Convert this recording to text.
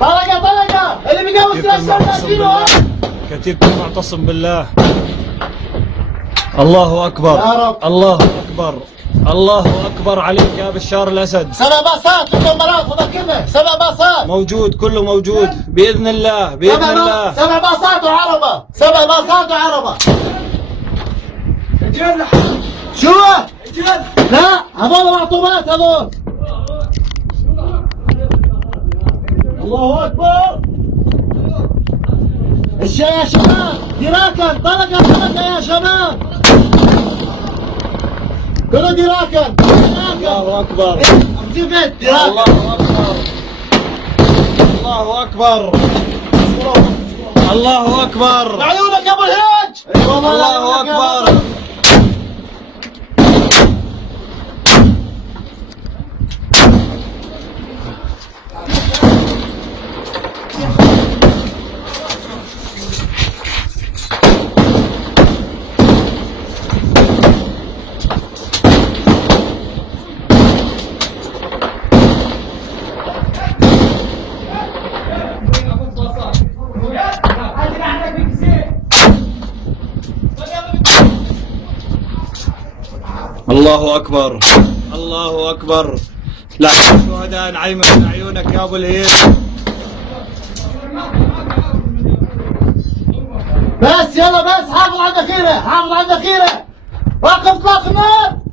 طلقه طلقه اللي بيجوز الاشياء. كتيبة المعتصم بالله. الله اكبر يا رب. الله اكبر الله اكبر عليك يا بشار الاسد. 7 باصات وكاميرات وذكرنا 7 باصات موجود كله موجود باذن الله باذن الله. 7 باصات وعربه 7 باصات وعربه. شو؟ لا هذول معطوبات هذول. الله اكبر. يا شباب دراكا طلقه طلقه يا شباب. كله دراكا. الله اكبر الله اكبر الله اكبر الله اكبر. عيونك يا ابو الهيج. الله اكبر. الله اكبر الله اكبر. لا الشهداء نعيم من عيونك يا ابو الهيل. بس يلا بس حافظ على الذخيره حافظ على الذخيره. وقف اطلاق النار.